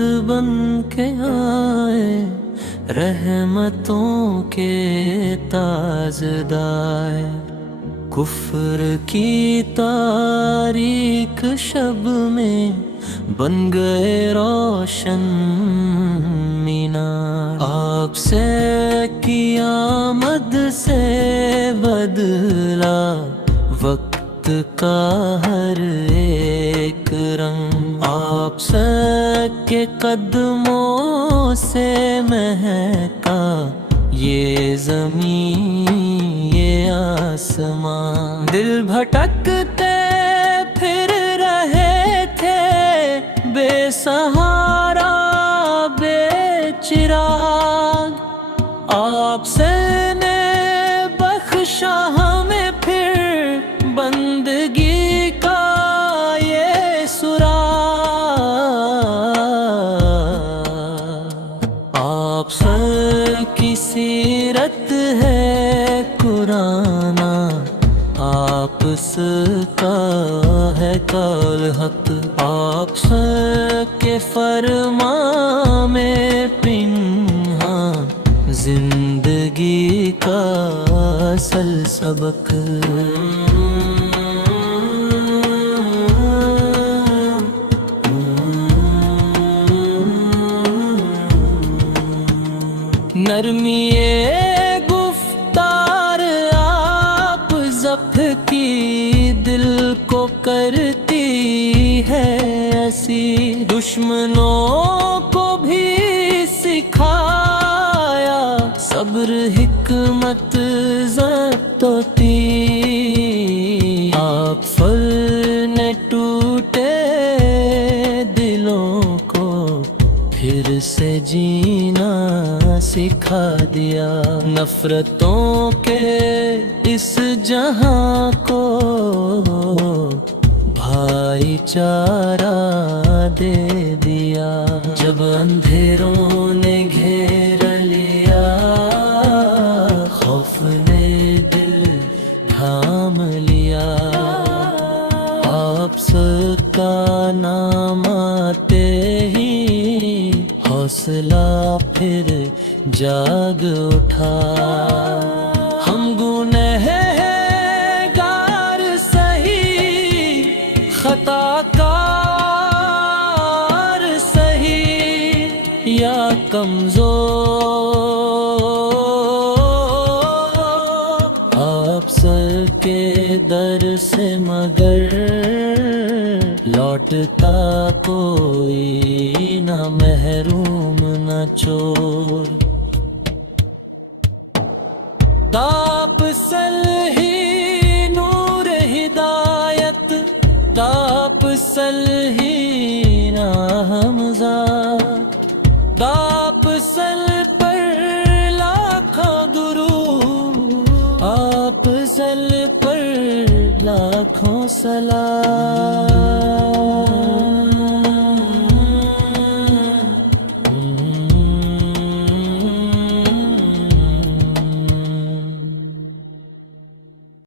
बन के आए, रहमतों के ताजदार। कुफ्र की तारीक शब में बन गए रोशन मीनार। आपसे की आमद से बदला वक्त का हर एक रंग। आप के कदमों से महका ये ज़मीं ये आसमां। दिल भटकते फिर रहे थे बेसहारा बेचिराग। आपसे ने बख्शा हमें फिर बंदगी का ये सुराग। आप सर की सीरत है कुराना, आप का है कौल हक। आप के फरमा में पिन्हा जिंदगी का असल सबक। नरमिए गुफ्तार आप ज़ब्त की दिल को करती है ऐसी। दुश्मनों को भी सिखाया सब्र हिकमत ज़ब्ती। आप फल ने टूटे दिलों को फिर से जीना सिखा दिया। नफरतों के इस जहां को भाईचारा दे दिया। जब अंधेरों ने घेर लिया, खौफ ने दिल थाम लिया। आप सबका नाम आते ही हौसला फिर जाग उठा। हम गुनहगार सही खताकार सही या कमजोर, आप सर के दर से मगर लौटता कोई न महरूम न चोर। दाप सलही नूर हिदायत, दाप सलही ना हमजा।